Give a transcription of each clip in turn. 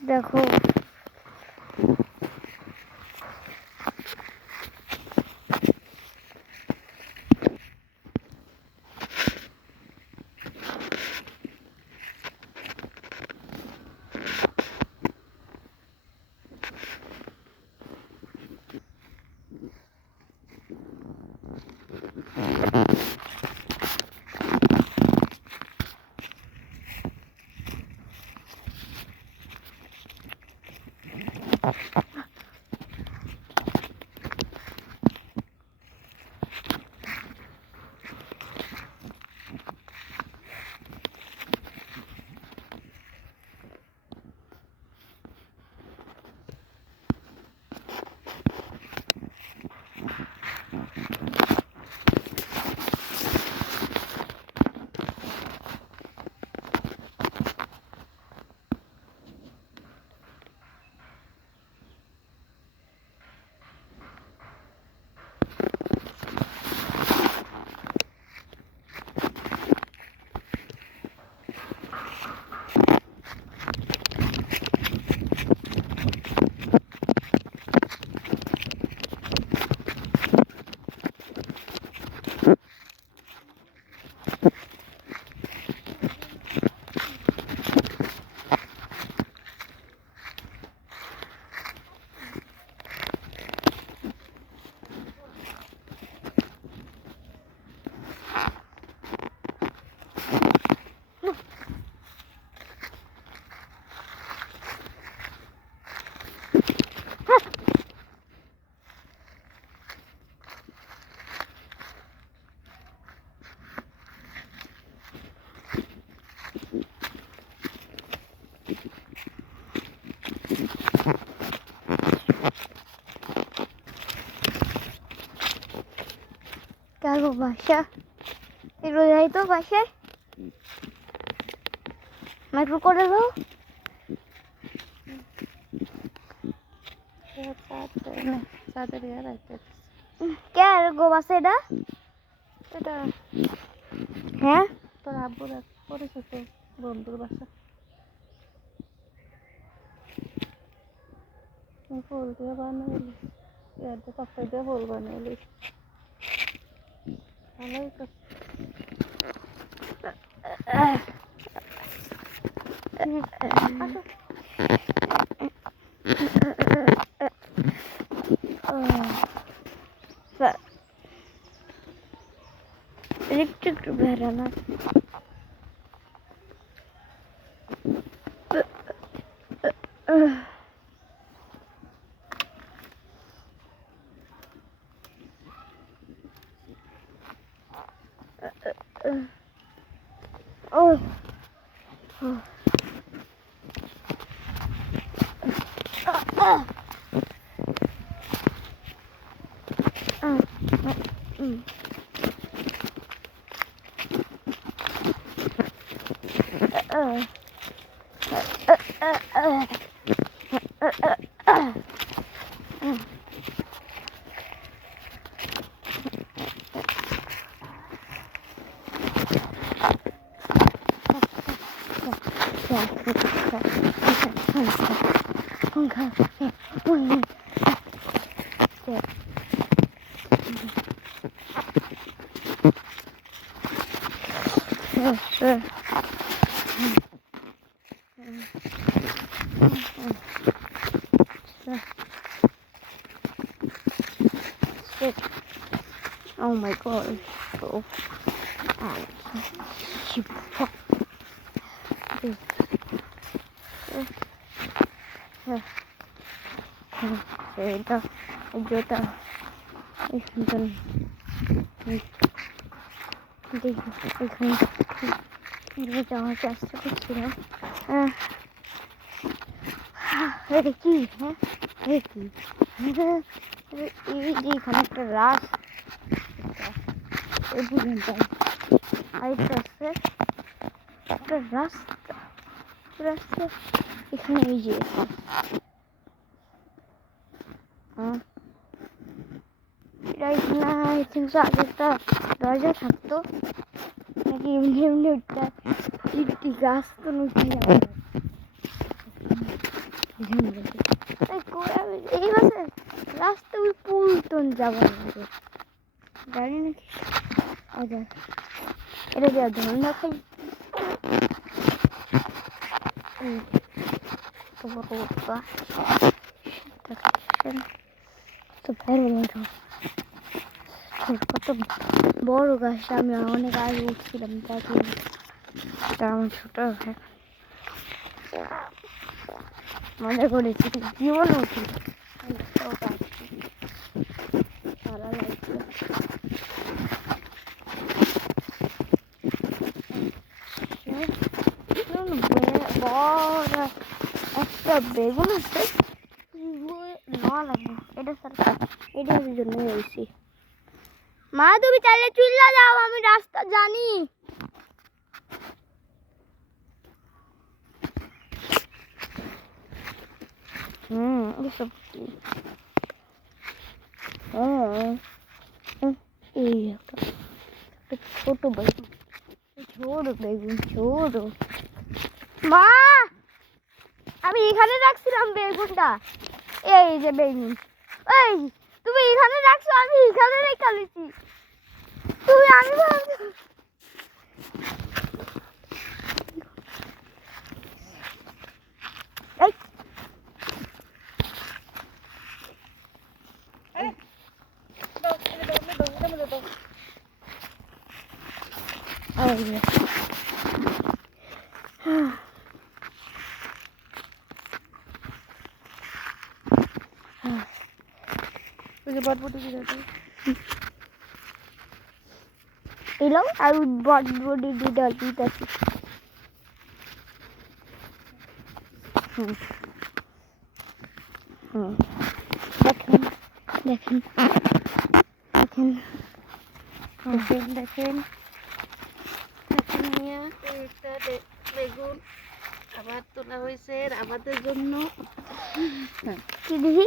দেখো কারো বাসা এগুলো যাই তো বাসায় মাইক্রো করে দাও কে আর গো বাসা এটা এটা হ্যাঁ তোর আব্বুর এক পরিচিত বন্ধুর বাসা। ফুল দিয়ে বানাইলি পাতা দিয়ে ফুল বানাইলি ভালোই তো। ইলেকট্রিক বেড়া না Oh. Oh my god. So এটা যেটা এখানে যাওয়ার চেষ্টা করছিলাম। এটা কি হ্যাঁ এটা কি এই যে এখানে একটা রাস্তা আরেকটা আছে একটা রাস্তা এখানে এই যে আই থিঙ্ক সো আগে একটা দরজা থাকতো নাকি এমনি এমনি ওইটা গাছ তো নুচি এই মাসে রাস্তা ওই পুলটন যাবো জানি নাকি আচ্ছা এটা দেওয়া ধরুন না খাই কত বড় গাছটা আমি অনেক আগে উঠছিলাম তাকে আমার ছোট মজা করেছি জীবন উঠি ভালো লাগছে বড় একটা বেগুন আছে নেওয়া লাগবে এটা সরকার এটার জন্য হয়েছি মা তুমি চাইলে চুল্লা যাও আমি রাস্তা জানি এসব কি এই একটা ছোট বেগুন ছোট মা আমি এখানে রাখছিলাম বেগুনটা এই যে বেগুন এই তুমি এখানে রাখছো আমি এখানে রেখে দিচ্ছি তুমি আমি এলো আর বডি দিতেছি দেখেন দেখেন দেখেন দেখেন দেখেন বেগুন আবার তোলা হয়েছে আমাদের জন্য কি দেখি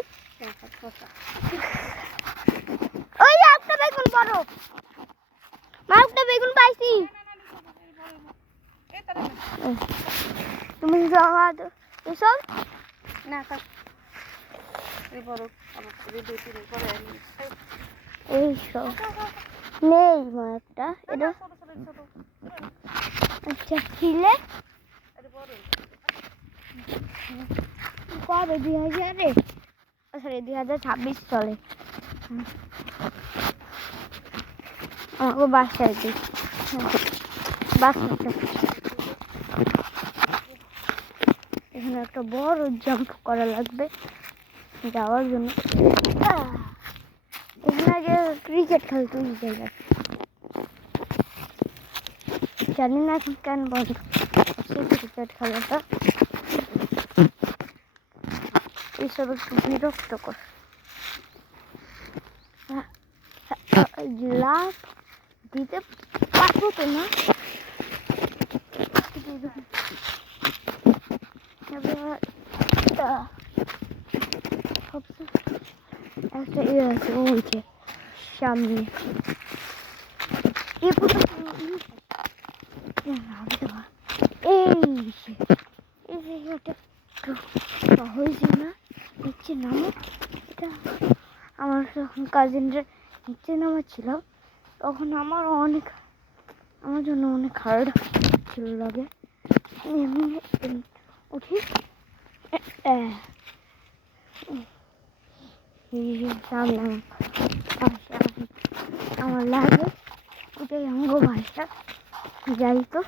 ওই একটা বেগুন বড় মা একটা বেগুন পাইছি তুমি এসব না এইসব নেই মা একটা এটা আচ্ছা ছিলে কবে 2000-এ সরি 2026 চলে আমাকে বাসায় দিই বাসাটা এখানে একটা বড় জাম্প করা লাগবে যাওয়ার জন্য এখানে আগে ক্রিকেট খেলতে জায়গায় জানি না এখন কেন বন্ধ ক্রিকেট খেলাটা এইসব একটু বিরক্তকর লাভ দিতে পারবো তো না একটা ইয়ে আছে ওইছে সামনে হয়েছে না নিচে নামো এটা আমার যখন কাজিনরা নিচে নামাচ্ছিল তখন আমার জন্য অনেক হার্ড ছিল লাগে উঠি আমার লাগে ওটাই আমার ভাষা যাই তো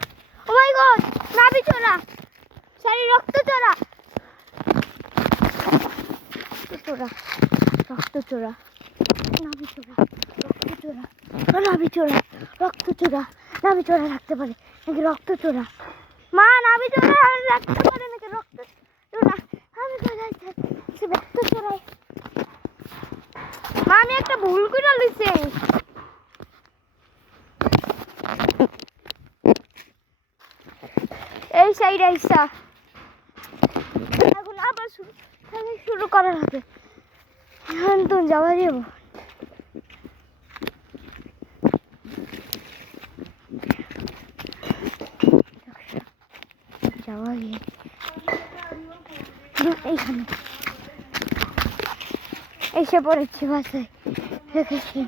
ও মাই গড নাভি চোরা সারি রক্ত চোরা রক্ত চোরা নাভি চোরা নাভি চোরা রক্ত চোরা নাভি চোরা রাখতে পারে নাকি রক্ত চোরা মা নাভি চোরা রাখতে পারে নাকি রক্ত চোরা আমি রক্ত চোরাই মা আমি একটা ভুল করে লিখছি এই সাইড আইসা এখন আবার শুরু করার হবে এখন তো যাওয়া যাবো যাওয়া গিয়ে এইখানে এসে পড়েছি বাসায় দেখেছি